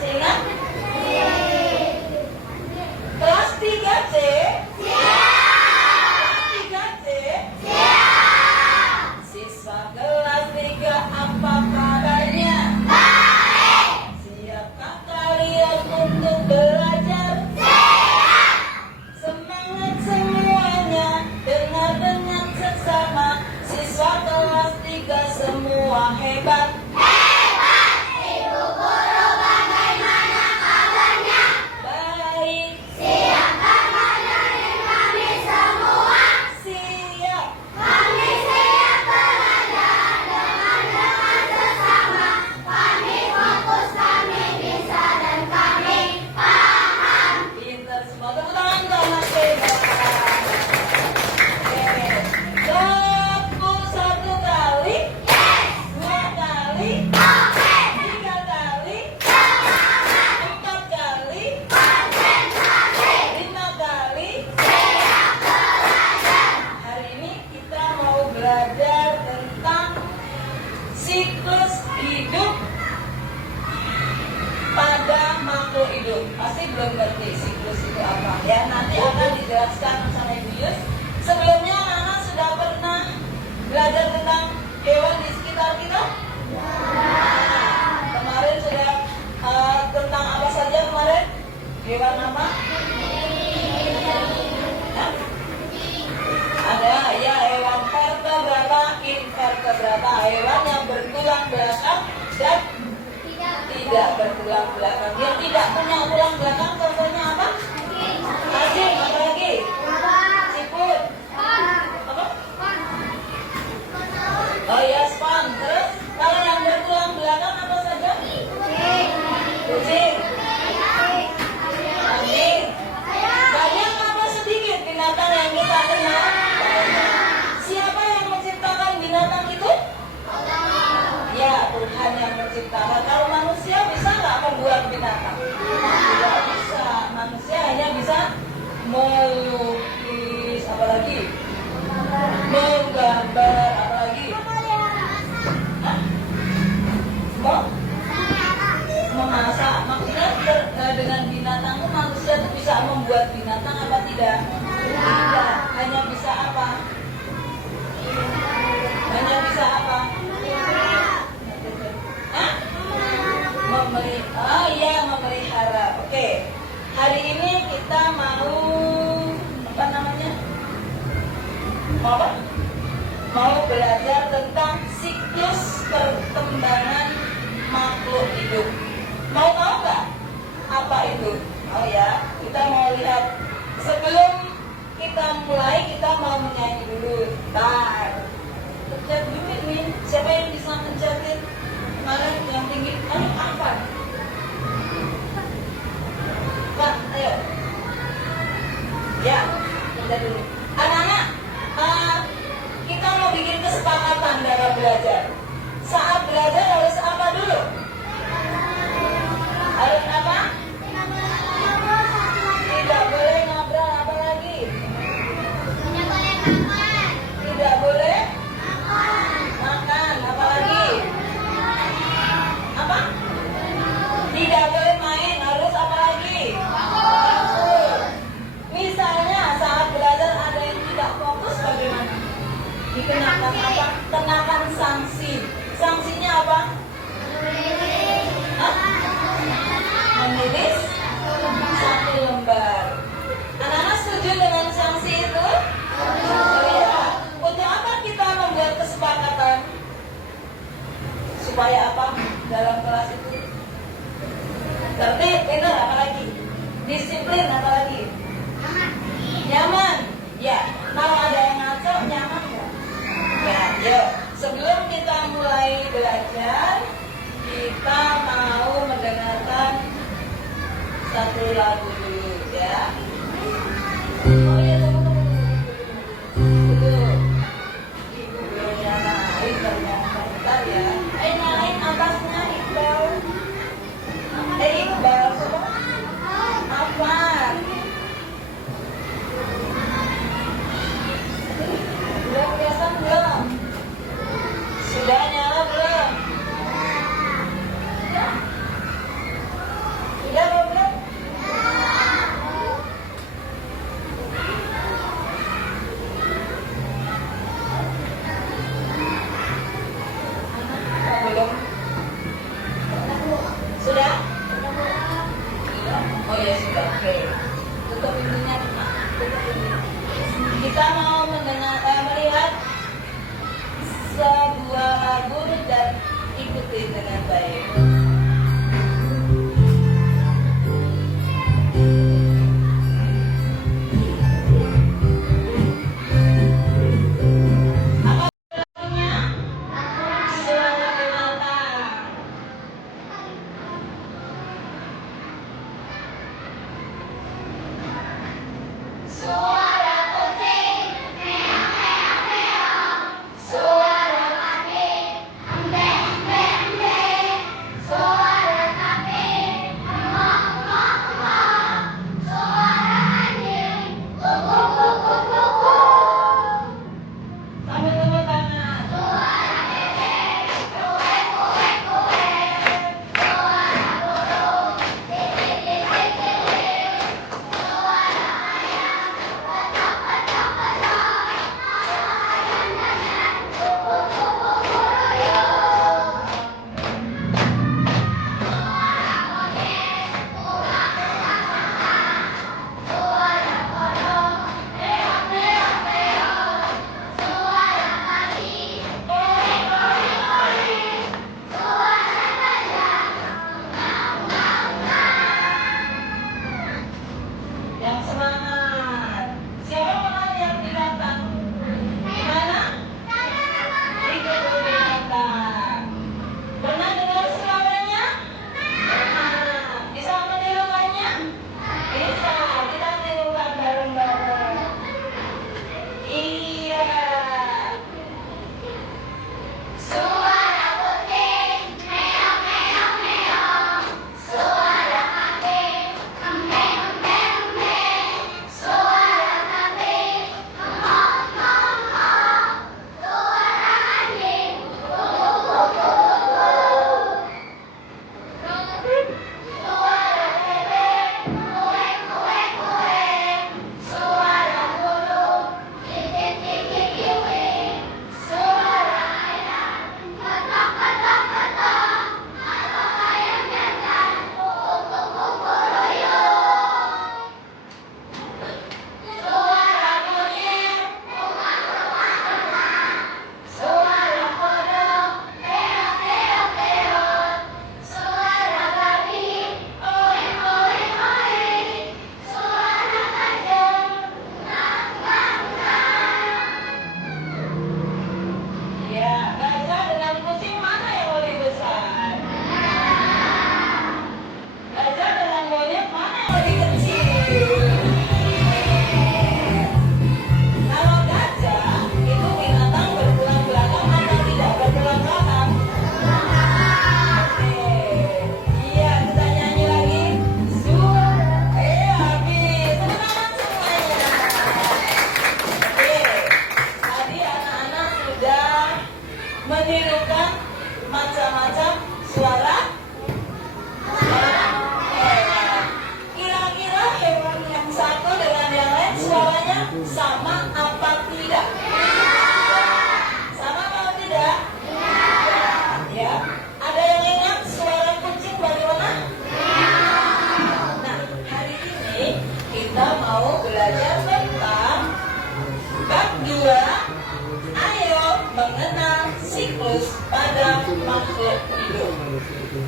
Masih ingat? Kelas 3C? Kelas 3C? Siswa kelas 3 apa kabarnya? Siapkah kalian untuk belajar? Semangat semuanya, dengar sesama. Siswa kelas 3 semua hebat. Ibu guru bagaimana kabarnya? Baik. Siapkah ngajarin kami semua? Siap. Kami siap belajar dengan sesama. Kami fokus, kami bisa dan kami paham. Pintar semua. Tepuk tangan untuk Mas Beba. Oke. Tepuk 1 kali. Yes! 2 kali. Oke! 3 kali. Semangat! 4 kali. Konsentrasi! 5 kali. Siap belajar! Hari ini kita mau belajar tentang siklus hidup pada makhluk hidup. Pasti belum ngerti siklus itu apa ya. Nanti akan dijelaskan sama Ibu Yus. Sebelumnya Nana sudah pernah belajar tentang hewan di sekitar kita? Kemarin sudah tentang apa saja kemarin? Hewan apa? Hah? Ada ya hewan vertebrata, invertebrata, hewan yang bertulang belakang dan tidak bertulang belakang. Yang tidak punya tulang belakang contohnya apa? Anjing, apa lagi? Siput. Apa? Oh ya, span. Terus kalau yang bertulang belakang apa saja? Kucing. Anjing. Banyak apa sedikit binatang yang kita kenal? Banyak. Siapa yang menciptakan binatang itu? Ya, Tuhan yang menciptakan. Kalau manusia bisa nggak membuat binatang? Tidak bisa. Manusia hanya bisa melukis, apalagi menggambar, apalagi memasak. Maksudnya dengan binatang itu manusia itu bisa membuat binatang apa tidak? Tidak. Hanya bisa apa? Hanya bisa apa? Hah? Memelihara. Oke. Hari ini kita mau apa namanya? Mau belajar tentang siklus perkembangan makhluk hidup. Mau tahu nggak apa itu? Oh ya, kita mau lihat. Sebelum kita mulai, kita mau menyanyi dulu. Bentar. Pencet dulu nih. Siapa yang bisa mencetin? Kemarin yang tinggi. Ayo, apa? Pak, ayo. Ya, pencet dulu. Anak-anak, kita mau bikin kesepakatan dalam belajar. Saat belajar harus apa dulu? Harus apa? Tidak boleh ngobrol, apa lagi? Tidak boleh makan, apa lagi? Apa? Tidak boleh main, harus apa lagi? Fokus. Misalnya saat belajar ada yang tidak fokus, bagaimana? Dikenakan apa? Kenakan sanksi. Sanksinya apa? Hah? Menulis 1 lembar. Anak-anak setuju dengan sanksi itu? Oh ya. Untuk apa kita membuat kesepakatan? Supaya apa? Dalam kelas itu tertib, pintar, apa lagi? Disiplin, apa lagi? Nyaman. Ya. Kalau ada yang ngaco, nyaman nggak? Ya, yuk. Sebelum kita mulai belajar, kita mau mendengarkan satu lagu dulu ya. Oh iya, tunggu. Ibu belum nyalain ternyata. Bentar ya. Nyalain atasnya Iqbal. Iqbal, coba. Apa? Udah kelihatan belum? Sudah nyala belum? Suara kucing, meong meong meong. Suara kambing, embe embe embe. Suara kambing, emong emong emong. Suara anjing, kuku kuku kuku. Sambil tepuk tangan. Suara bebek, kue kue kue. Suara burung, titik titik titik. Suara ayam, ketok ketok ketok. Ayam nyanyian, kuku kuku kuruyuk. Suara monyet, kuak kuak kuak. Suara kodok, meong meong meong. Suara babi, kori kori kori. Suara gajah, ngau ngau ngau. Yang semangat. Siapa orang yang binatang? Di mana? Di kebun binatang. Pernah dengar suaranya? Pernah. Bisa menirukannya? Bisa. Kita tirukan bareng-bareng. Iya. Suara kucing, meong meong meong. Suara kambing, embe embe embe. Suara kambing, emong emong emong. Suara anjing, kuku kuku kuku. Suara bebek, kue kue kue. Suara burung, titik titik titik. Suara ayam, ketok ketok ketok. Kalau ayam nyanyian, kuku kuku kuruyuk. Suara monyet, kuak kuak kuak. Suara kodok, meong meong meong. Suara babi, kori kori kori. Suara gajah, ngau ngau ngau. Ya, gajah dengan kucing mana yang lebih besar? Gajah dengan monyet mana yang lebih kecil? Kalau gajah itu binatang bertulang belakang atau tidak bertulang belakang? Oke. Iya, kita nyanyi lagi. Suara. Habis. Tepuk tangan semuanya. Oke. Tadi anak-anak sudah menirukan macam-macam suara hewan. Kira-kira hewan yang satu dengan yang lain suaranya sama apa tidak? Sama atau tidak? Ya. Ada yang ingat suara kucing bagaimana? Nah, hari ini kita mau belajar tentang bab 2. Ayo mengenal siklus pada makhluk hidup.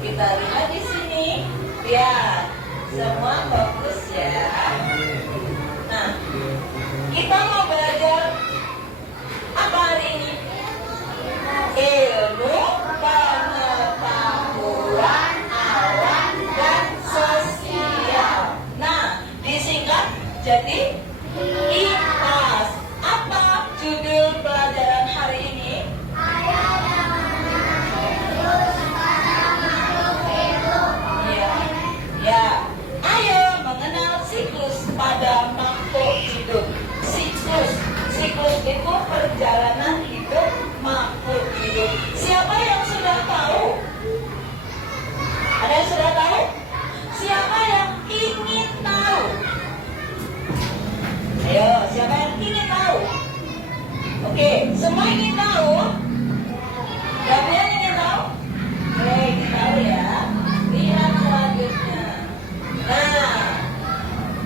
Kita lihat di sini. Ya, semua fokus ya. Nah, kita mau belajar apa hari ini? Ilmu pengetahuan alam dan sosial. Nah, disingkat jadi IPAS. Apa judul pelajaran hari ini? Ayo mengenal pada makhluk hidup. Ya. Ayo mengenal siklus pada makhluk hidup. Siklus itu perjalanan hidup makhluk hidup. Siapa yang sudah tahu? Ada yang sudah tahu? Siapa yang ingin tahu? Ayo, siapa yang ingin tahu? Oke, semua ingin tahu? Gabriel ingin tahu? Oke, ingin tahu ya. Lihat selanjutnya. Nah,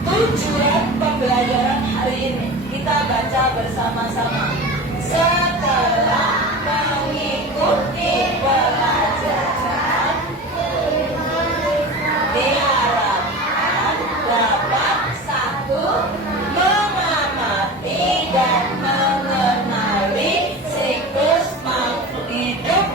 tujuan pembelajaran hari ini kita baca bersama-sama. Setelah mengikuti pelajaran, diharapkan dapat satu mengamati dan mengenali siklus makhluk hidup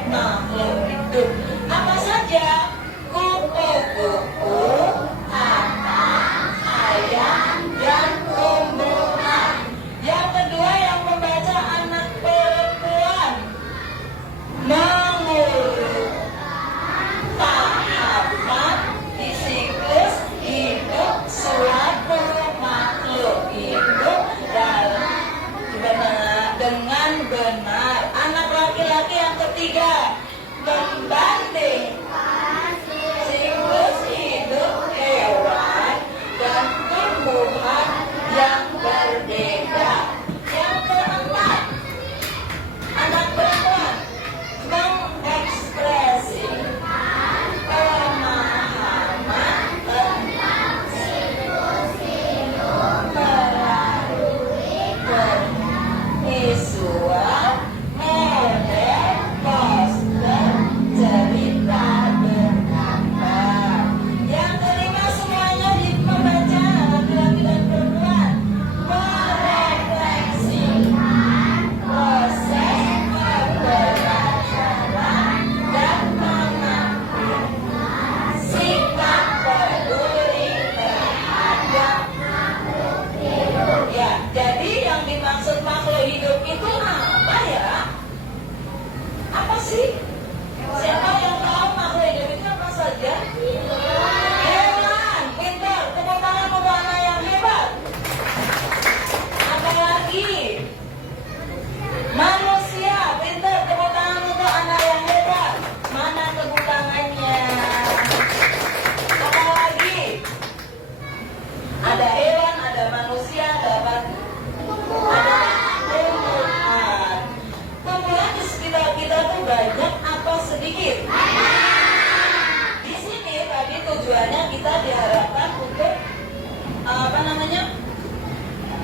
tujuannya kita diharapkan untuk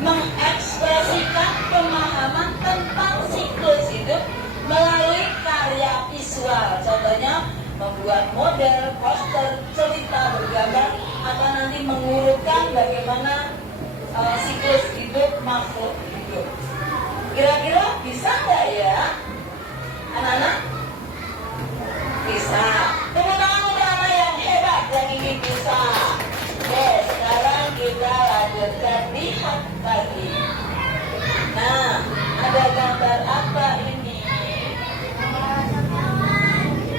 mengekspresikan pemahaman tentang siklus hidup melalui karya visual. Contohnya membuat model, poster, cerita bergambar akan nanti mengurutkan bagaimana siklus hidup makhluk hidup. Kira-kira bisa nggak ya, anak-anak? Bisa. Tepuk tangan untuk anak yang hebat yang ini bisa. Oke, sekarang kita lanjutkan lihat lagi. Nah, ada gambar apa ini?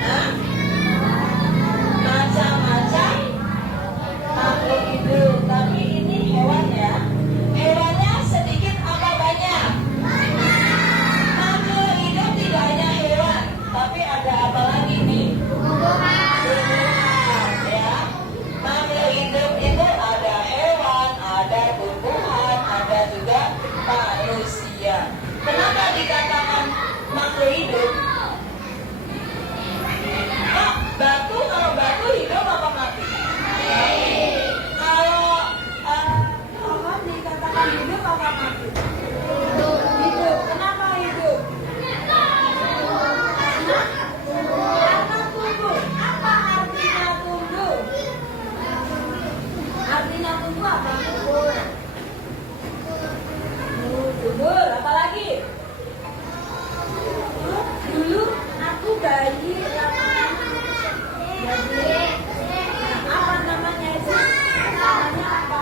Nah, macam-macam makhluk hidup. Tapi ini hewan ya. Hewannya sedikit apa banyak? Makhluk hidup tidak hanya hewan, tapi ada apa lagi nih? Tumbuhan, ya. Makhluk hidup itu ada hewan, ada tumbuhan, ada juga manusia. Kenapa dikatakan makhluk hidup? Batu, kalau batu hidup apa mati? Kalau pohon dikatakan hidup apa mati? Hidup. Kenapa hidup? Karena tumbuh. Apa artinya tumbuh? Artinya tumbuh apa? Subur. Apa lagi? Dulu aku bayi apa namanya itu? Namanya apa?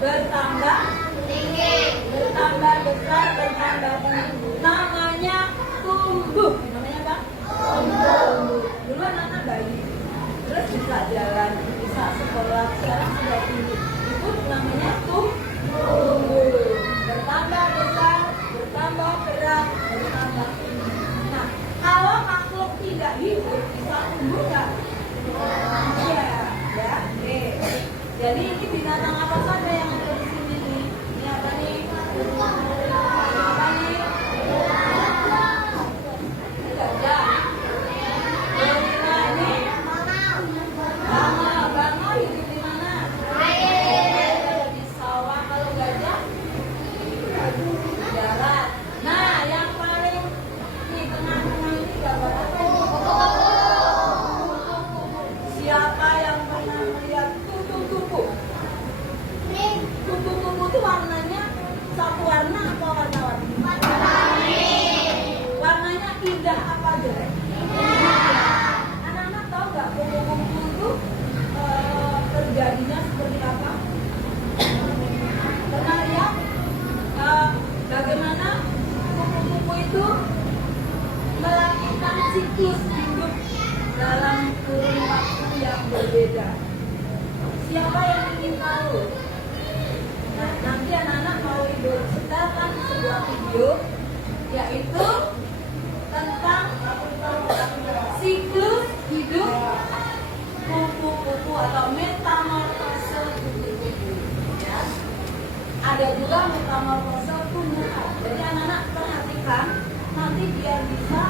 Bertambah tinggi, bertambah besar, bertambah tinggi. Namanya tumbuh. Namanya apa? Tumbuh. Dulu anak bayi, terus bisa jalan, bisa sekolah, sekarang sudah tinggi. Itu namanya tumbuh. Bertambah besar, bertambah berat, bertambah tinggi. Nah, kalau makhluk tidak hidup bisa tumbuh nggak? Iya, ya. Oke. Jadi ini binatang apa saja yang ada di sini nih? Ini apa nih? Apa nih? Gajah. Gorila ini? Bangau hidup di mana? Di sawah. Kalau gajah? Di darat. Nah, yang paling di tengah-tengah ini gambar apa? Siapa yang pernah melihat tutu-tutu? Tutu-tutu itu warnanya satu warna apa warna-warni? Warnanya indah apa jelek? Anak-anak tahu nggak kupu-kupu itu terjadinya seperti apa? Pernah lihat bagaimana kupu-kupu itu melakukan siklus hidup dalam kurun waktu yang berbeda? Siapa yang ingin tahu? Nah, nanti anak-anak mau ibu setelkan sebuah video yaitu tentang siklus hidup kupu-kupu atau metamorfose kupu-kupu. Ya. Ada juga metamorfose tumbuhan. Jadi anak-anak perhatikan nanti biar bisa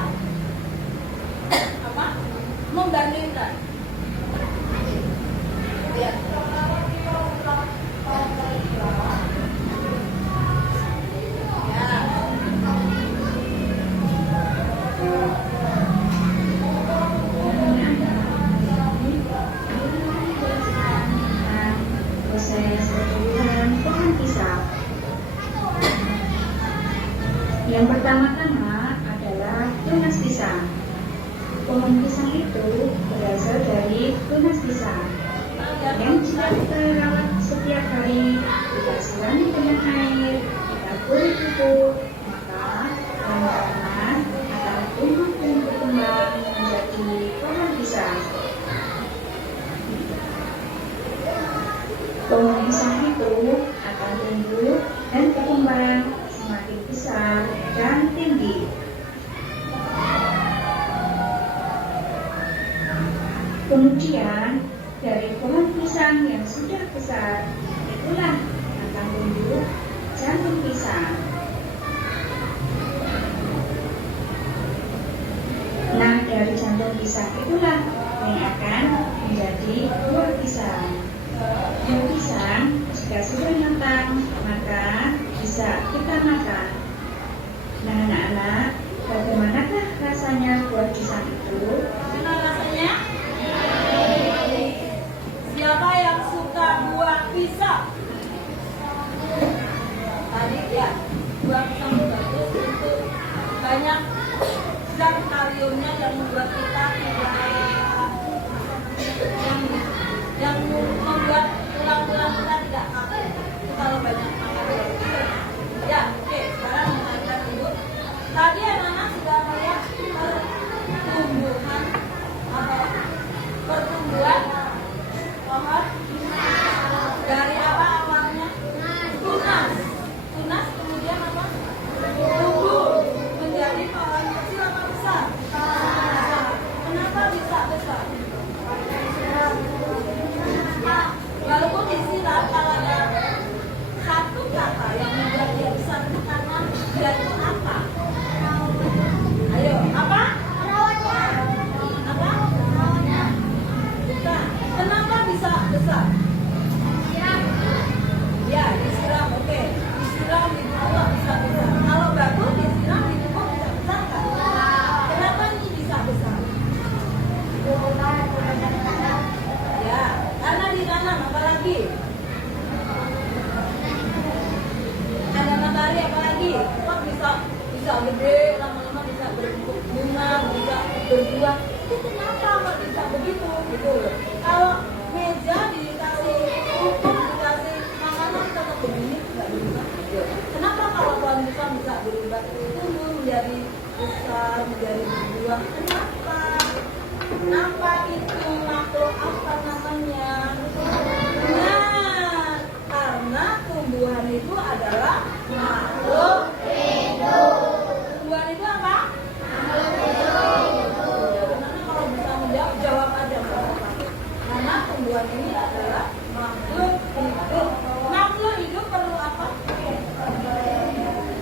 membandingkan. Ya. Proses pertumbuhan pohon pisang. Yang pertama-tama adalah tunas pisang. Pohon pisang itu berasal dari tunas pisang yang jika kita rawat setiap hari, kita sirami dengan air, kita beri pupuk, maka lama-lama akan tumbuh dan berkembang menjadi pohon pisang. Pohon pisang itu akan tumbuh dan berkembang semakin besar dan tinggi. Kemudian dari pohon pisang yang sudah besar, itulah akan tumbuh jantung pisang. Nah, dari jantung pisang itulah yang akan menjadi buah pisang. Buah pisang jika sudah matang, maka bisa kita makan. Nah, anak-anak, bagaimanakah rasanya buah pisang itu? Gimana rasanya? Siapa yang suka buah pisang? Tadi ya, buah pisang itu bagus untuk banyak zat kaliumnya yang membuat kita tidak yang membuat tulang-tulang kita tidak kaku. Itu kalau banyak makan buah pisang. Ya, oke. Sekarang mengajar dulu. Tadi anak-anak sudah melihat pertumbuhan pohon dari apa awalnya? Tunas kemudian apa? Tumbuh menjadi pohon kecil apa besar? Kenapa bisa besar? Walaupun disiram, kalau ada satu kata yang membuat dia besar itu karena dia itu apa? Ayo, apa? Apa? Bukan. Kenapa bisa besar? Ya, disiram. Oke. Disiram di bawah bisa besar. Kalau bagus disiram di bawah bisa besar kan? Kenapa ini bisa besar? Ya, karena ditanam. Apalagi? Ada matahari, apalagi? Kok bisa gede, lama-lama bisa berbunga, bisa berbuah. Itu kenapa kok bisa begitu? Gitu loh. Kalau meja dikasih pupuk, dikasih makanan tetap begini, tidak berubah. Kenapa kalau pohon pisang bisa berubah, tumbuh menjadi besar, menjadi berbuah? Kenapa? Kenapa itu makhluk apa namanya? Nah, karena tumbuhan itu adalah makhluk hidup. Tumbuhan itu apa? Makhluk hidup. Karena kalau bisa menjawab, jawab aja. Karena tumbuhan ini adalah makhluk hidup. Makhluk hidup perlu apa?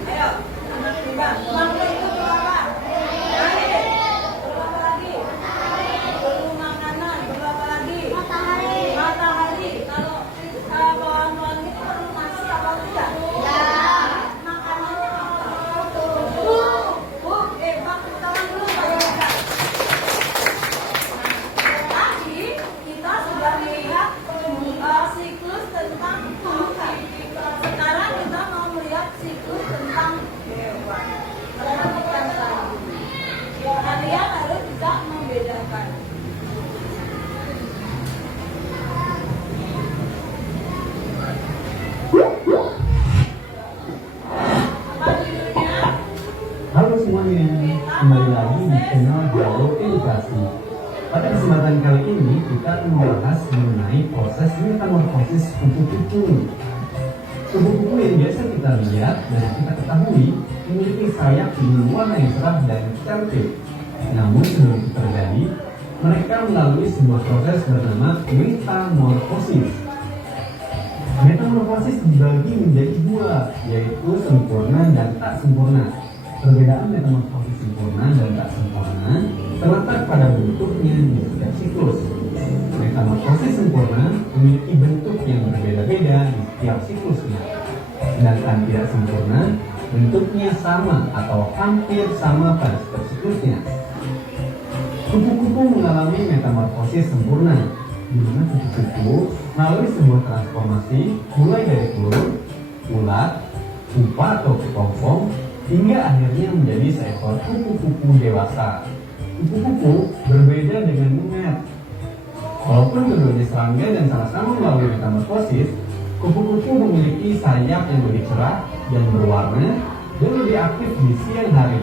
Ayo, anak muda. Makhluk hidup perlu apa? Air. Perlu apa lagi? Perlu makanan. Perlu apa lagi? Matahari. Kalau pohon-pohon itu perlu nasi apa tidak? Makanannya apa? Bak tangan dulu Pak. Tadi kita sudah melihat siklus tentang tumbuhan. Sekarang kita mau melihat siklus tentang hewan. Perhatikan tadi. Kalian harus bisa membedakan. Apa judulnya? Halo semuanya, kembali lagi di channel Halo Edukasi. Pada kesempatan kali ini kita akan membahas mengenai proses metamorfosis kupu-kupu. Kupu-kupu yang biasa kita lihat dan kita ketahui memiliki sayap dengan warna yang cerah dan cantik. Namun sebelum itu terjadi, mereka melalui sebuah proses bernama metamorfosis. Metamorfosis dibagi menjadi dua, yaitu sempurna dan tak sempurna. Perbedaan metamorfosis sempurna dan tak sempurna terletak pada bentuknya di setiap siklus. Metamorfosis sempurna memiliki bentuk yang berbeda-beda di setiap siklusnya. Sedangkan tidak sempurna, bentuknya sama atau hampir sama pada setiap siklusnya. Kupu-kupu mengalami metamorfosis sempurna, di mana kupu-kupu melalui sebuah transformasi mulai dari telur, ulat, pupa atau kepompong, hingga akhirnya menjadi seekor kupu-kupu dewasa. Kupu-kupu berbeda dengan monyet. Walaupun keduanya serangga dan sama-sama melalui metamorfosis, kupu-kupu memiliki sayap yang lebih cerah, yang berwarna, dan lebih aktif di siang hari.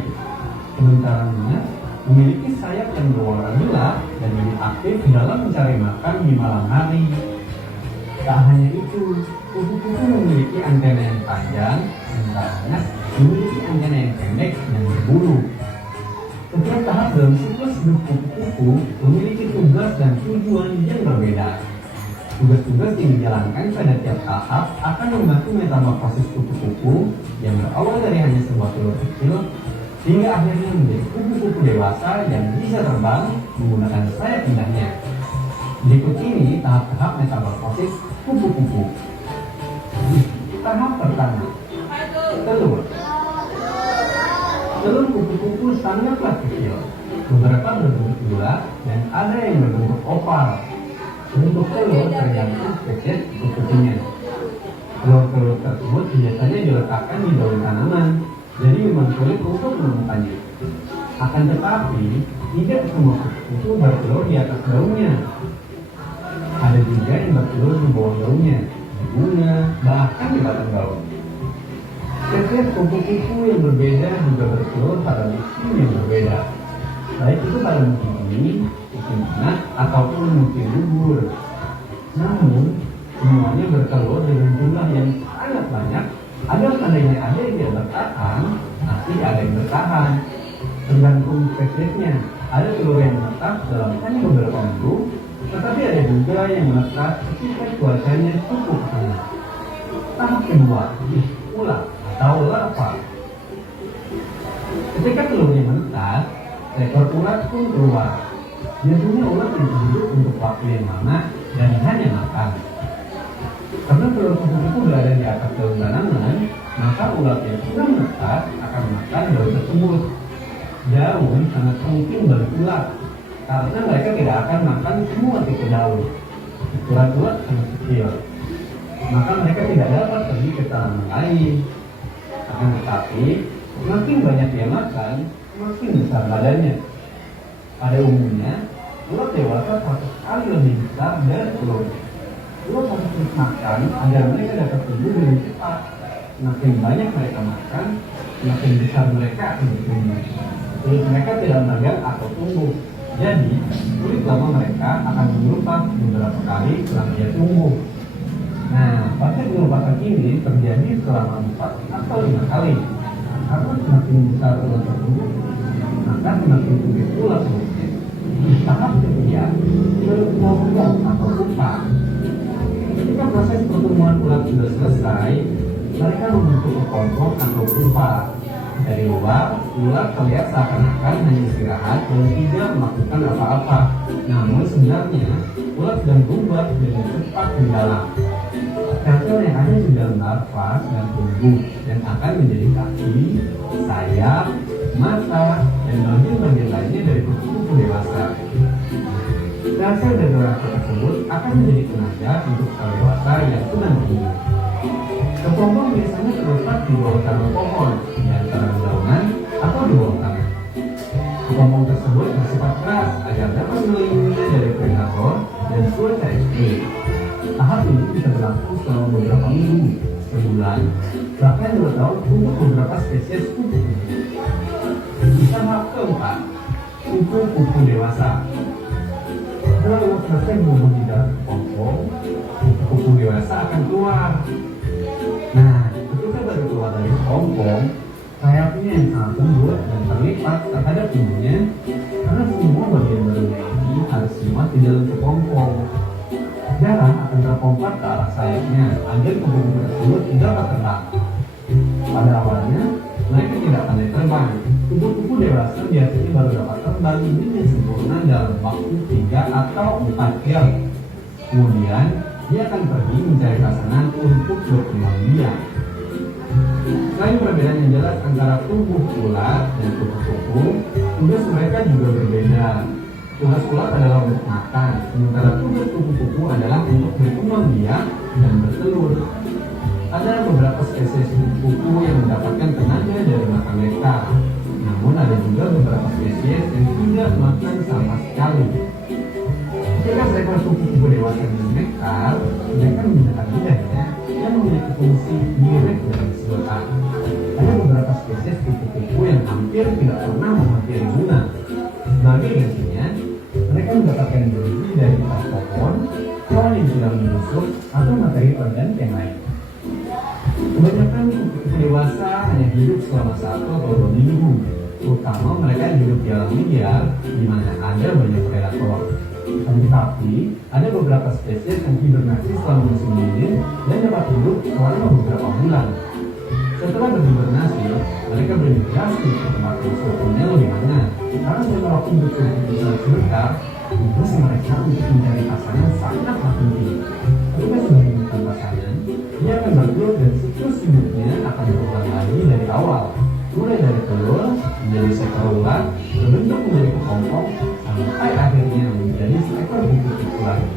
Sementara monyet memiliki sayap yang berwarna gelap dan lebih aktif dalam mencari makan di malam hari. Tak hanya itu, kupu-kupu memiliki antena yang panjang, sementara monyet memiliki antena yang pendek dan berbulu. Setiap tahap dalam siklus hidup kupu-kupu memiliki tugas dan tujuan yang berbeda. Tugas-tugas yang dijalankan pada tiap tahap akan membantu metamorfosis kupu-kupu yang berawal dari hanya sebuah telur kecil hingga akhirnya menjadi kupu-kupu dewasa yang bisa terbang menggunakan sayap indahnya. Berikut ini tahap-tahap metamorfosis kupu-kupu. Tahap pertama, Apa itu? telur. Telur kupu-kupu sangatlah kecil. Beberapa berbentuk bulat dan ada yang berbentuk oval. Bentuk telur tergantung spesies kupu-kupunya. Telur-telur tersebut biasanya diletakkan di daun tanaman, jadi memang sulit untuk menemukannya. Akan tetapi, tidak semua kupu-kupu bertelur di atas daunnya. Ada juga yang bertelur di bawah daunnya, di bunga, bahkan di batang daun. Spesies kupu-kupu yang berbeda juga bertelur pada musim yang berbeda, baik itu pada musim dingin, musim panas, ataupun musim gugur. Namun, semuanya bertelur dengan jumlah yang sangat banyak, agar seandainya ada yang tidak bertahan, pasti ada yang bertahan. Tergantung spesiesnya, ada telur yang menetas dalam hanya beberapa minggu, tetapi ada juga yang menetas ketika cuacanya cukup panas. Tahap kedua, ulat atau larva. Ketika telurnya menetas, seekor ulat pun keluar. Biasanya ulat yang hidup untuk waktu yang lama dan hanya makan. Karena telur kupu-kupu berada di atas daun tanaman, maka ulat yang sudah menetas akan makan daun tersebut. Daun sangat penting bagi ulat, karena mereka tidak akan makan semua tipe daun. Ulat-ulat sangat kecil, maka mereka tidak dapat pergi ke tanaman lain. Akan tetapi, semakin banyak dia makan, semakin besar badannya. Pada umumnya, ulat dewasa 100 kali lebih besar dari telurnya. Ulat harus terus makan agar mereka dapat tumbuh lebih cepat. Semakin banyak mereka makan, semakin besar mereka akan bertumbuh. Kulit mereka tidak menegang atau tumbuh. Jadi, kulit lama mereka akan mengelupas beberapa kali setelah dia tumbuh. Nah, fase pengelupatan ini terjadi selama 4 atau 5 kali. Karena semakin besar ulat tersebut, maka semakin tumbuh ulat mulutnya. Tahap ketiga, kelompok atau pupa. Ketika proses pertumbuhan ulat sudah selesai, mereka membentuk kelompok atau pupa. Dari luar, ulat terlihat seakan-akan hanya istirahat dan tidak melakukan apa-apa. Namun sebenarnya, ulat sedang berubah dengan cepat di dalam. Sel-sel yang ada di dalam larva sedang tumbuh dan akan menjadi kaki, sayap, mata, dan bagian-bagian lainnya dari kupu-kupu dewasa. Sel-sel dari larva tersebut akan menjadi tenaga untuk sel dewasa yang sedang tumbuh. Kepompong biasanya terletak di bawah tangan pohon, di antara dedaunan atau di bawah tanah. Kepompong tersebut bersifat keras agar dapat melindunginya dari predator dan cuaca ekstrim. Tahap ini bisa berlangsung selama beberapa minggu, sebulan, bahkan 2 tahun untuk beberapa spesies kupu-kupu. Tahap keempat, kupu-kupu dewasa. Setelah ulat selesai berumur di dalam kepompong, kupu-kupu dewasa akan keluar. Nah, ketika baru keluar dari kepompong, sayapnya yang sangat lembut dan terlipat terhadap tubuhnya, karena semua bagian barunya ini harus dimuat di dalam kepompong. Darah akan terpompa ke arah sayapnya agar kupu-kupu tersebut dapat terbang. Pada awalnya, mereka tidak pandai terbang. Kupu-kupu dewasa biasanya baru dapat terbang dengan sempurna dalam waktu 3 atau 4 jam. Kemudian, dia akan pergi mencari pasangan untuk berkembang biak. Selain perbedaan yang jelas antara tubuh ulat dan kupu-kupu, tugas mereka juga berbeda. Tugas ulat adalah untuk makan, sementara tugas kupu-kupu adalah untuk berkembang biak dan bertelur. Ada beberapa spesies kupu-kupu yang mendapatkan tenaga dari makan nektar, namun ada juga beberapa spesies yang tidak makan sama sekali. Ketika seekor kupu-kupu dewasa minum nektar, mereka menggunakan lidahnya yang memiliki fungsi mirip dengan sedotan. Ada beberapa spesies kupu-kupu yang hampir tidak pernah menghampiri bunga. Sebagai gantinya, mereka mendapatkan biji dari tas pohon, pohon yang sudah menusuk, atau materi organik yang lain. Kebanyakan kupu-kupu dewasa hanya hidup selama 1 atau 2 minggu, terutama mereka yang hidup di alam liar, di mana ada banyak predator. Tetapi, ada beberapa spesies yang hibernasi selama musim dingin dan dapat hidup selama beberapa bulan. Setelah berhibernasi, mereka bermigrasi ke tempat yang suhunya lebih hangat. Karena jangka waktu hidup kupu-kupu sangat sebentar, tugas mereka untuk mencari pasangan sangatlah penting. Tugas menemukan pasangan, dia akan bergelut dan siklus hidupnya akan berulang lagi dari awal. Mulai dari telur, menjadi seekor ular, berbentuk menjadi kepompong, sampai akhirnya menjadi seekor buku itu lagi.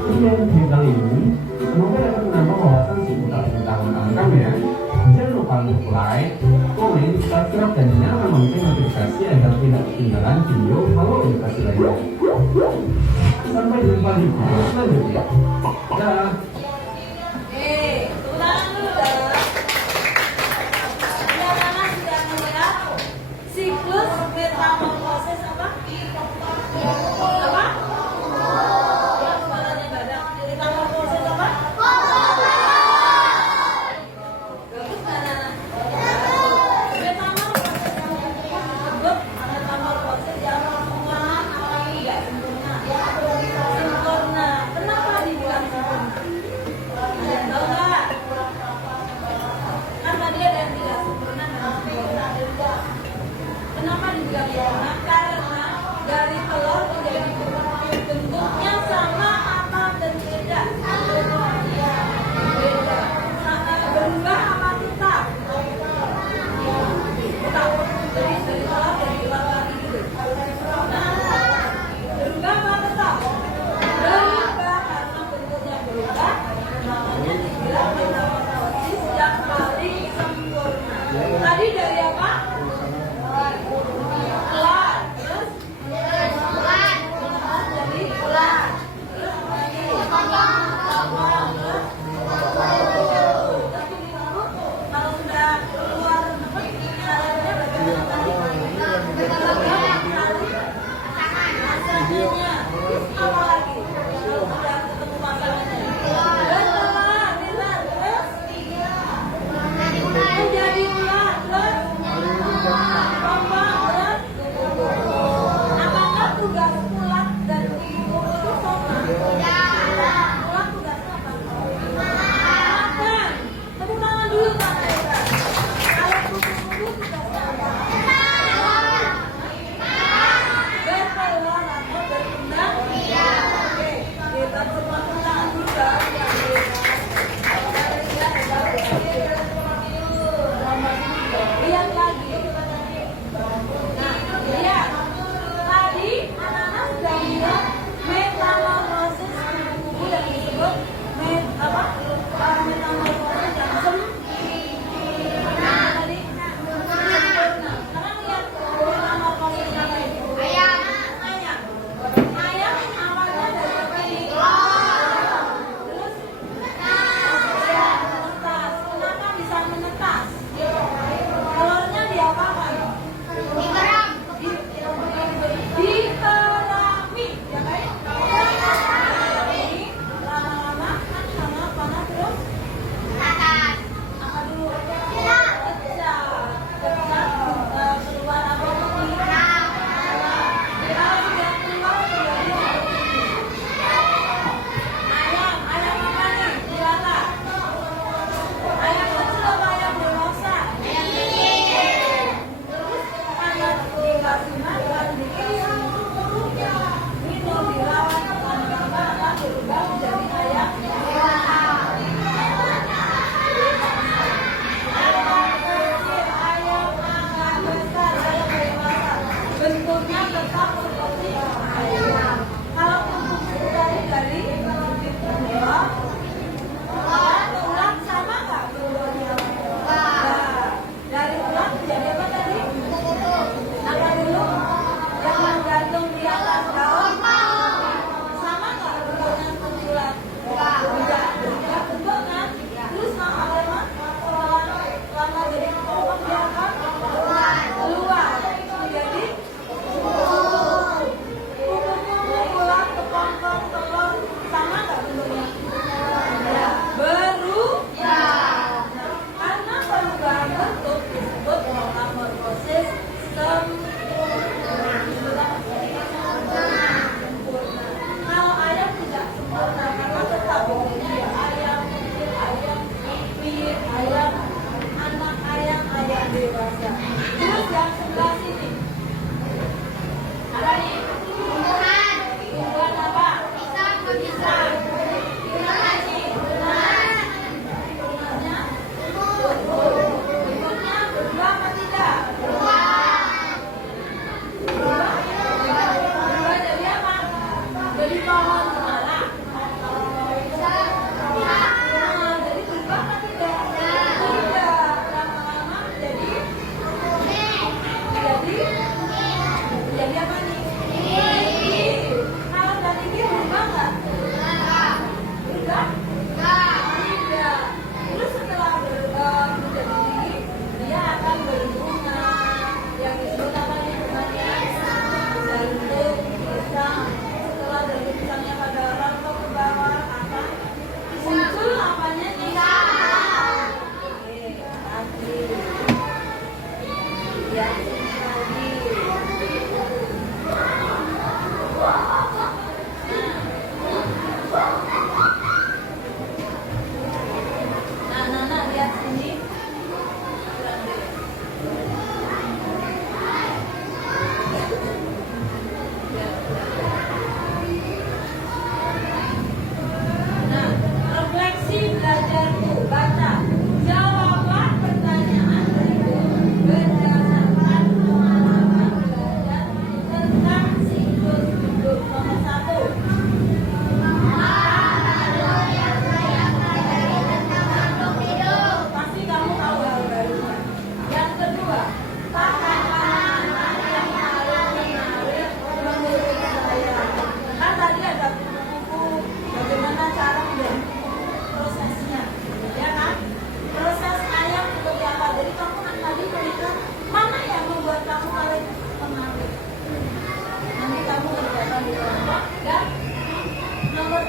Sekian video kali ini, semoga dapat menambah wawasan seputar pengetahuan alam kamu ya. Jangan lupa untuk like, komen, subscribe, dan nyalakan lonceng notifikasi agar tidak ketinggalan video Halo Edukasi lainnya. Sampai jumpa di video selanjutnya. Dah. Tepuk tangan dulu dah. Anak-anak sudah melihat siklus metamorfosis apa? Apa? Ya, suaranya badak. Metamorfosis apa? Bagus kan anak? Metamorfosis bentuk metamorfosis yang permulaan alami tidak sempurna. Sempurna. Kenapa dibilang sempurna? Kalian tahu nggak? Kan tadi ada yang tidak sempurna dan sempurna. Kenapa dibilang sempurna? Karena dari telur menjadi buku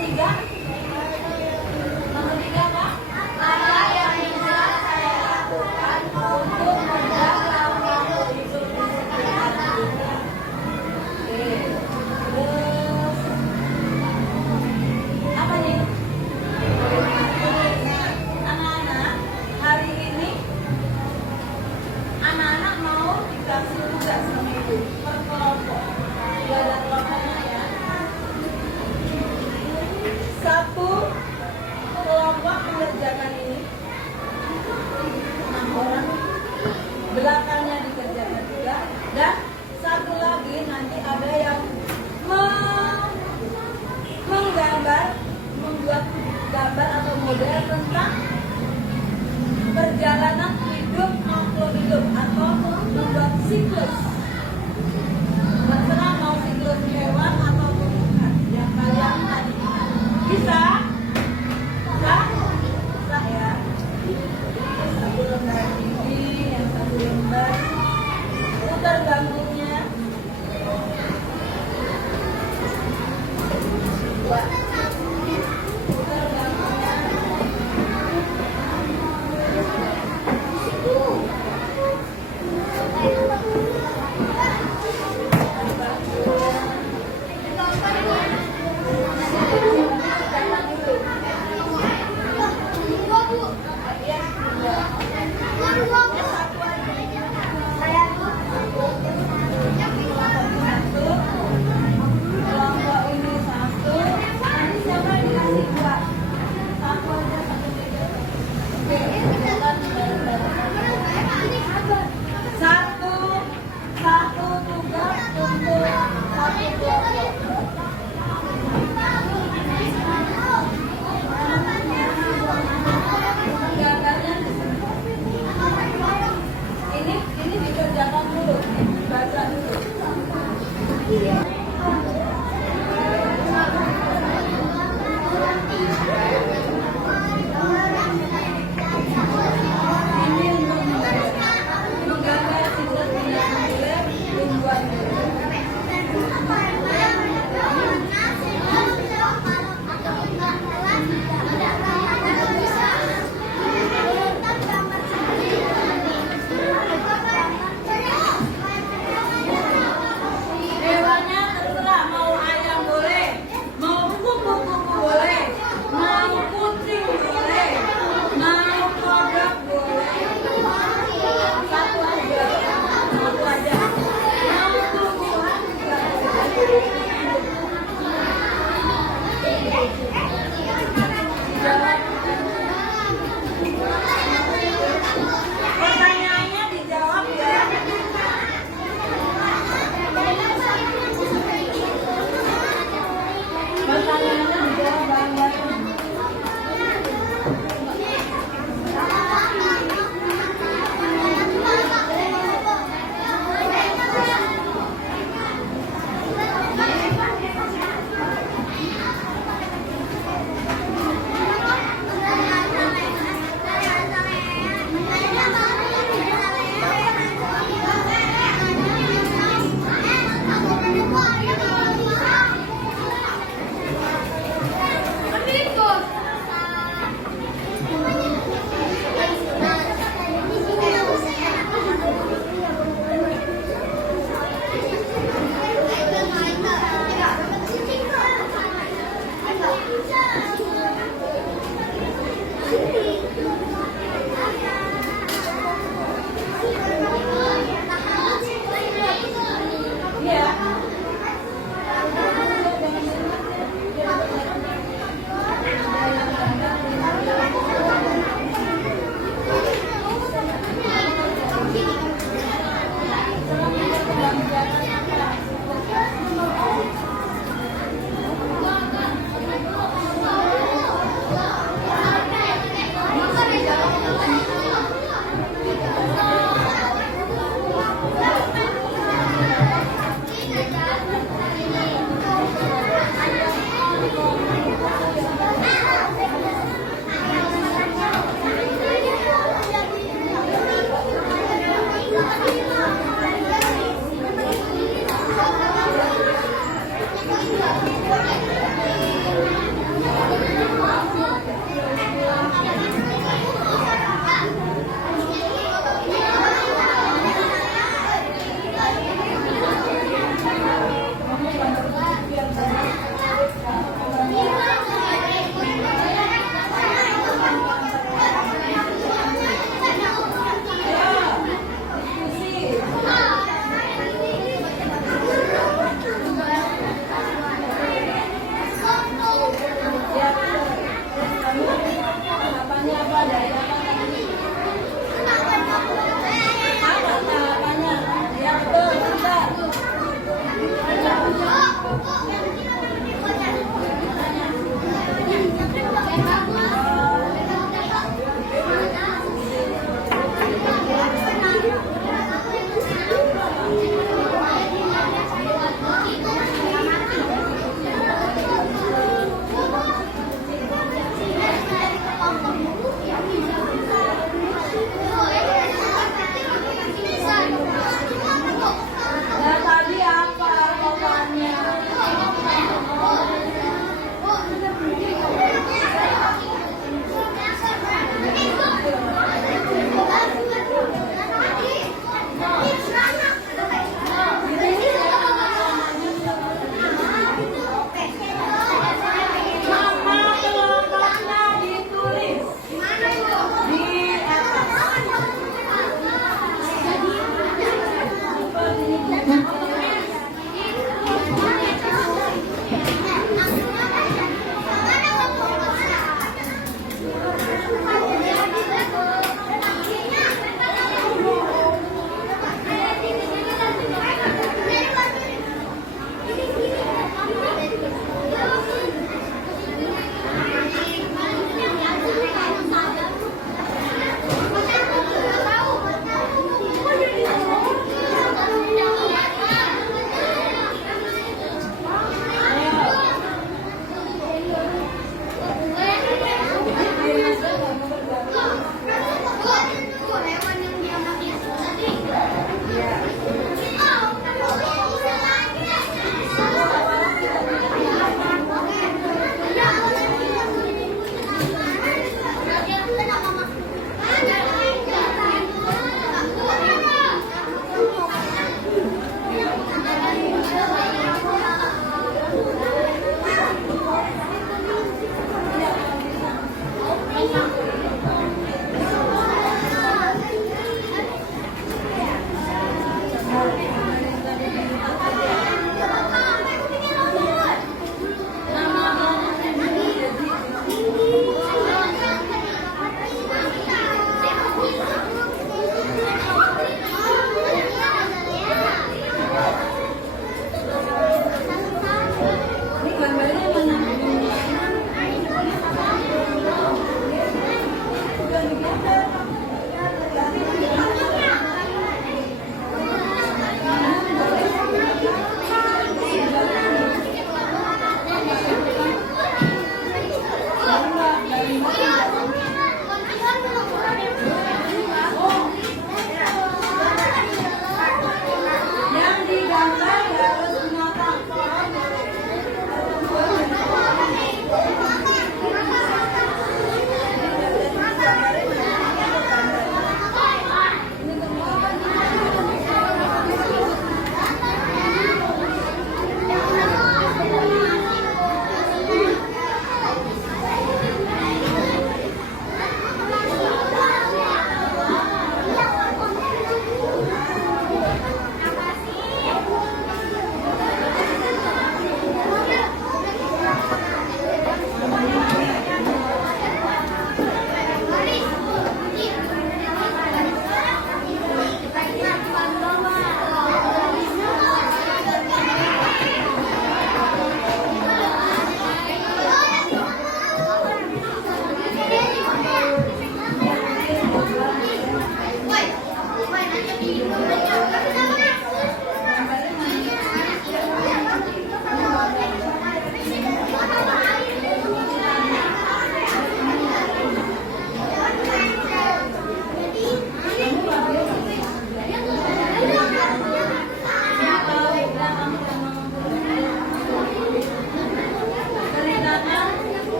ketiga apa? Apa yang bisa saya lakukan untuk menjaga waktu hidup di sekitar kita? Oke. Terus apa nih? Anak-anak, hari ini anak-anak mau dikasih tugas sama ibu per kelompok. Tidak ada kelompoknya ya. Satu kelompok mengerjakan ini 6 orang, belakangnya dikerjakan juga, dan satu lagi nanti ada yang menggambar, membuat gambar atau model tentang perjalanan hidup makhluk hidup atau membuat siklus. Terserah mau siklus hewan atau bukan yang kalian tadi. Bisa? Bisa? Bisa ya? Jadi satu lembar ini, yang satu lembar putar bambunya. Buat putar bambunya. Kelompok ini satu, nanti siapa yang dikasih dua? Satu aja, satu tiga. Oke, jalan satu tugas untuk satu kelompok. Gambarnya di sini. Ini dikerjakan dulu, baca dulu. Ini untuk menggambar siklus binatang tumbuhan. Hewannya terserah, mau ayam boleh, mau kupu-kupu boleh, mau kucing boleh, mau kodok boleh. Satu aja, satu aja. Mau tumbuhan juga boleh. Dijawab. Pertanyaannya dijawab ya. Pertanyaannya dijawab bareng-bareng.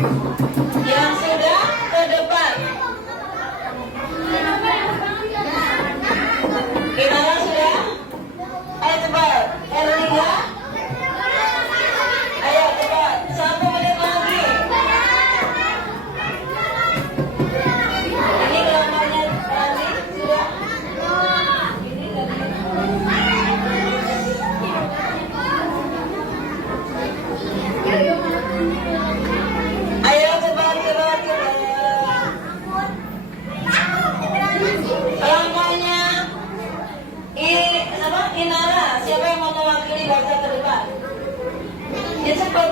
Yang sudah ke depan. Gimana sudah? Ayo cepat. Erlina. Ayo cepat. 1 menit lagi. Ini kelompoknya tadi sudah. Ini tadi. Ayo cepat. Kelompoknya Inara, siapa yang mau mewakili baca ke depan? Ya cepat.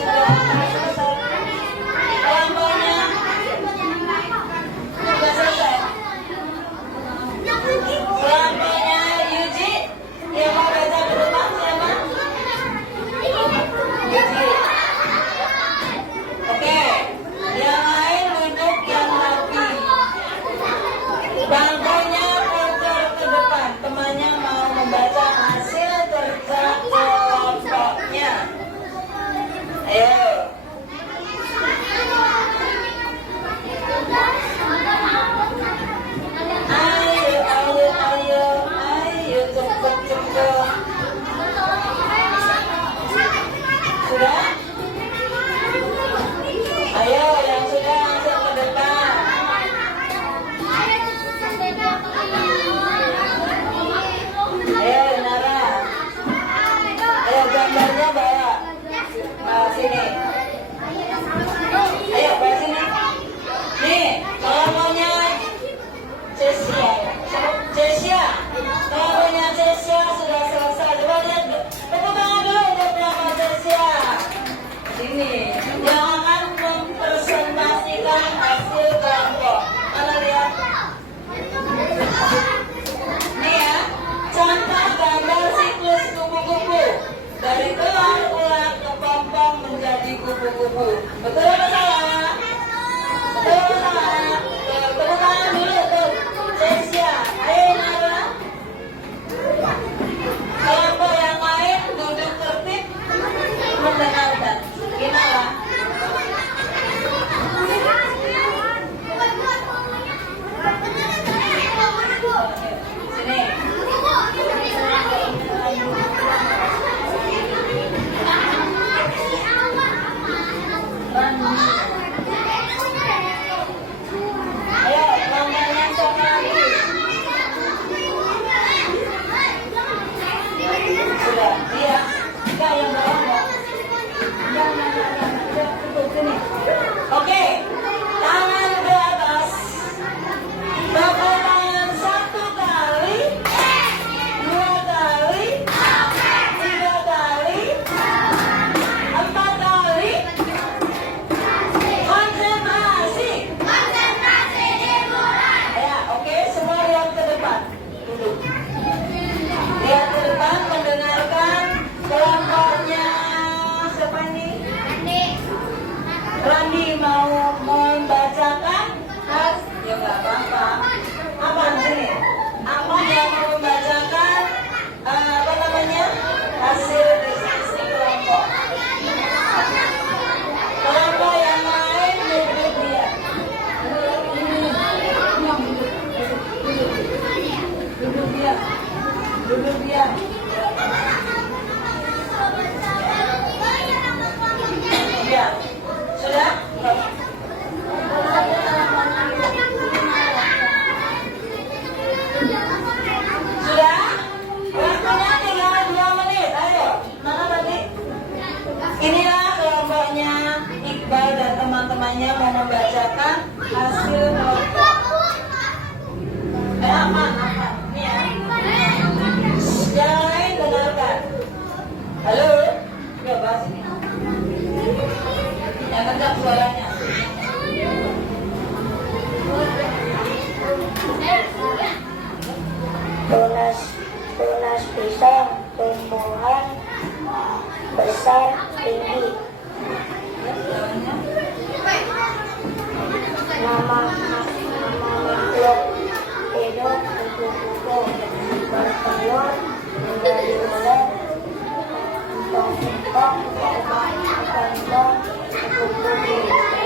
Sudah selesai. Kelompoknya sudah selesai. Kelompoknya Yuji, yang mau baca ke depan siapa? Yuji. Oke, yang lain duduk yang rapi. Bangkunya putar ke depan. Temannya mau membaca hasil kerja kelompoknya. Ayo. Ayo, cepet. Sudah? Ayo, yang sudah langsung ke depan. Ayo, Nara. Ayo, gambarnya bawa. Sini. Ayo, bawa sini. Nih, kelompoknya Cesia. Kelompoknya Cesia sudah selesai. Coba lihat. Tepuk tangan dulu untuk kelompok Cesia. Sini. Yang akan mempresentasikan hasil kelompok. Mana lihat? Nih ya. Contoh gambar siklus kupu-kupu. Dari telur ulat ke pompong menjadi kupu-kupu. Betul apa salah? Betul apa salah? Tepuk tangan dulu tuh. Cesia. Ayo Nara. Kelompok yang lain duduk tertib mendengarkan. Gimana? Sini. Ayo, kelompoknya sok lagi. Sudah, iya. Enggak yang bawah enggak. Udah, tutup sini. Oke, tangan ke atas. Tepuk tangan 1 kali, 2 kali, 3 kali, 4 kali. Konsentrasi. Ya, oke, semua lihat ke depan. Duduk. Lihat ke depan, mendengarkan kelompoknya. Siapa ini? Randi mau membacakan ya nggak apa-apa. Apa sini? Aku yang mau membacakan apa namanya hasil diskusi kelompok. Kelompok yang lain duduk dia. Duduk dia. Ya, sudah? Sudah? Waktunya tinggal 2 menit. Ayo, mana tadi? Inilah kelompoknya Iqbal dan teman-temannya mau membacakan hasil kelompok. Aman. Ini ya. Yang lain dengarkan. Halo? Coba bahas ini. Yang kencang suaranya. Tunas pisang tumbuhan besar tinggi. Nama makhluk hidup kupu-kupu bertelur menjadi ular. Untuk kupu-kupu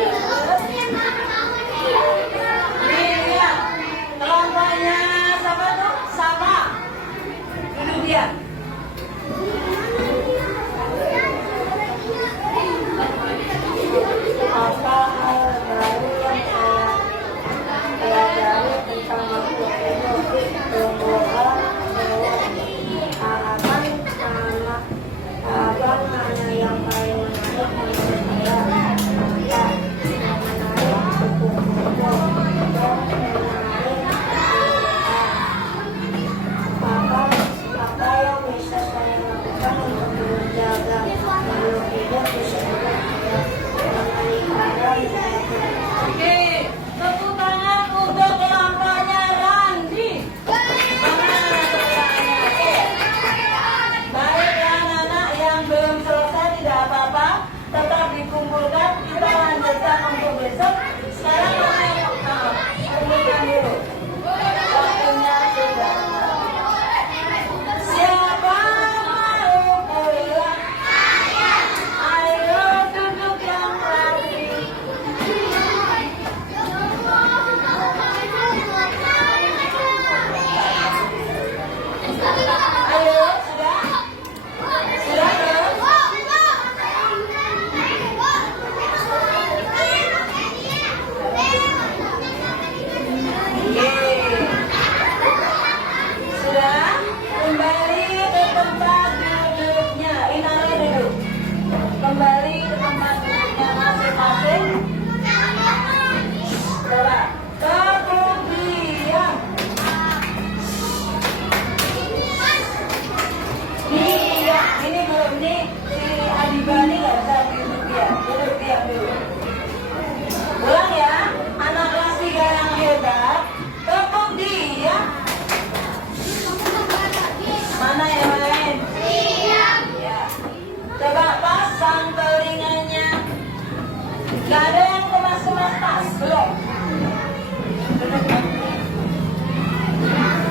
Gak ada yang kemas-kemas tas, belum.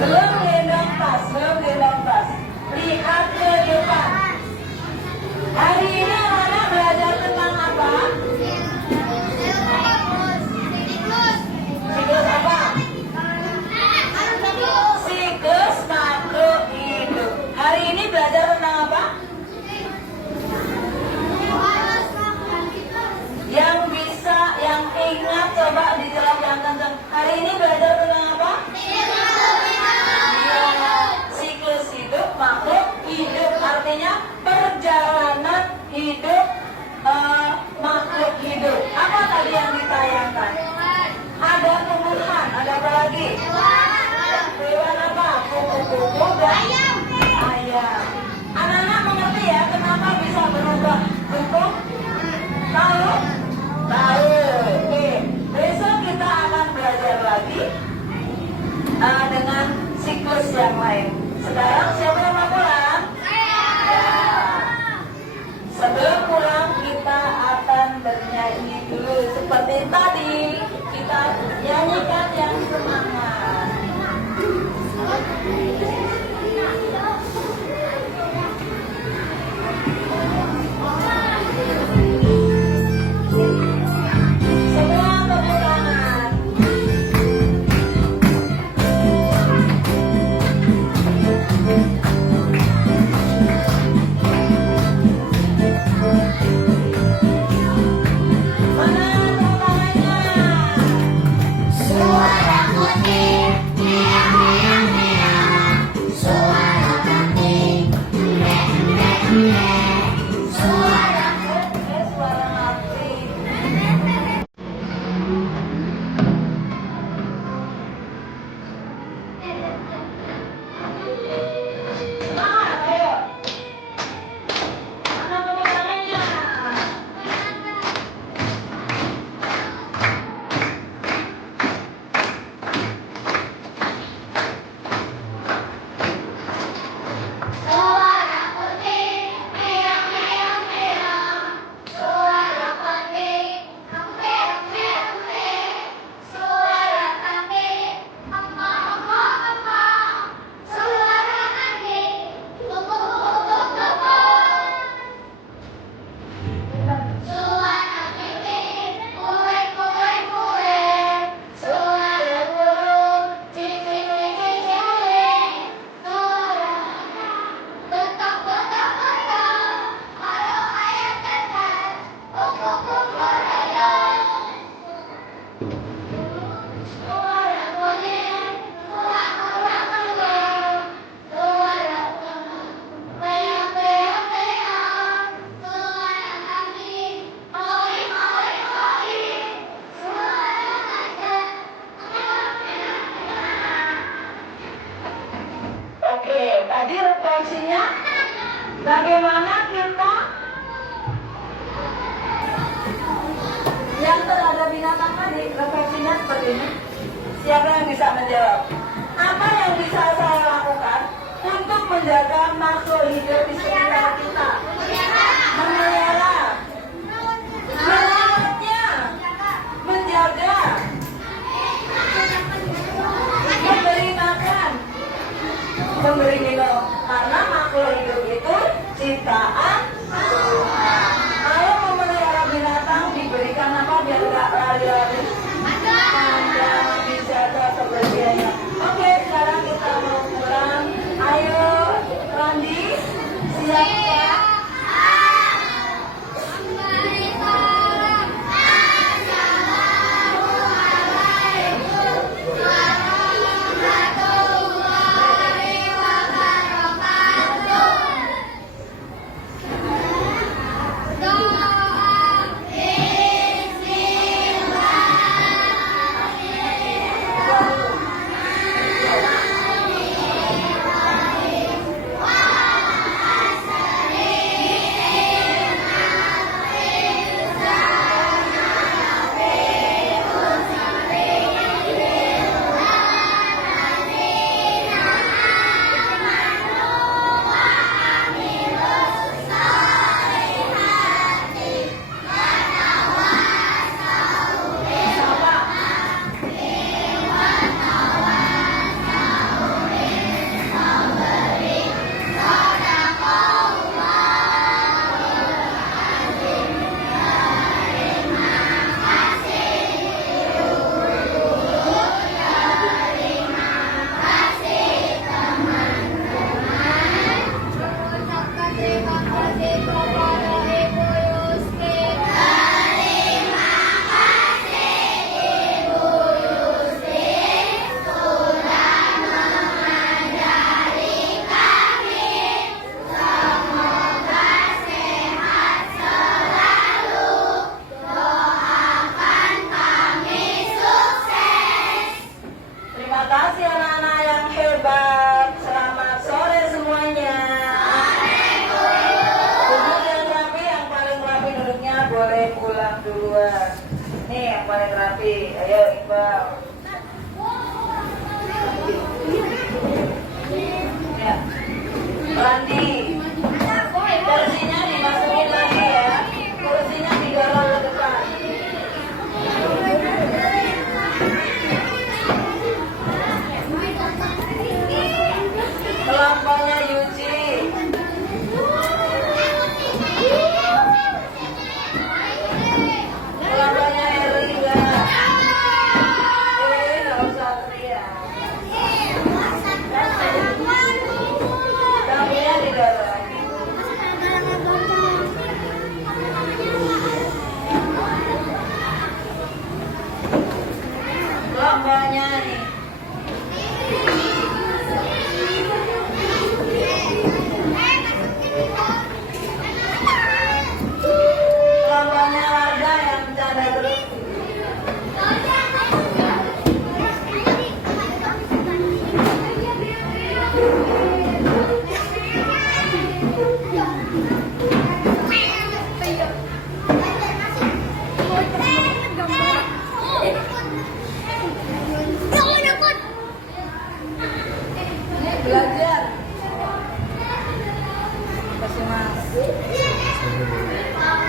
Belum gendong tas, belum gendong tas. Lihat ke depan. Hari ini anak belajar tentang apa? Siklus apa? Siklus makhluk hidup. Hari ini belajar tentang apa? Yang bisa, yang ingat, coba dijelaskan tentang. Hari ini belajar tentang apa? Siklus hidup, makhluk hidup. Artinya perjalanan hidup makhluk hidup. Apa tadi yang ditayangkan? Ada tumbuhan, ada apa lagi? Hewan apa? Kuku-kuku dan ayam. Anak-anak mengerti ya kenapa bisa berubah bentuk? Tahu? Tahu. Oke. Besok kita akan belajar lagi dengan siklus yang lain. Sekarang siapa yang mau pulang? Ya. Sebelum pulang kita akan bernyanyi dulu seperti tadi. Kita nyanyikan yang semangat. Semua tepuk tangan. Mana tepuk tangannya? Suara putih, merah, merah, merah. Suara kambing, emeh, emeh, emeh. Suara Suara hati. Semangat, ayo. Mana tepuk tangannya? Suara putih, merah, merah, merah. Suara kambing, emeh, emeh, emeh. Suara kambing, emah, emah, emah. Suara anjing, kuku, kuku, kuku. Suara kepiting, kue, kue, kue. Suara burung, cicing, cicing, cicing. Suara betok, betok, betok. Halo ayam tetes, kuku, kuku, ayam. Suara kuning, kuah, kuah, kuah. Suara merah, merah, merah. Suara kambing, oi, oi, oi. Suara gajah, merah, merah, merah. Oke, tadi refleksinya bagaimana kita yang terhadap binatang tadi, refleksinya seperti ini. Siapa yang bisa menjawab? Apa yang bisa saya lakukan untuk menjaga makhluk hidup di sekitar kita? Memelihara, merawatnya, menjaga, memberi makan, memberi minum. Karena makhluk hidup itu ciptaan Tuhan. Kalau memelihara binatang diberikan apa biar nggak lari-lari? Kandang, dijaga kebersihannya. Oke, sekarang kita mau pulang. Ayo, Randi, siap ya? Nih yang paling rapi. Ayo Iqbal. Ya. Randi. Kursinya dimasukin lagi ya. Kursinya didorong ke depan. Kelompoknya Yuji. Kelompoknya Erlinda. Nggak usah teriak. Kamunya didorong. Kelompoknya nih.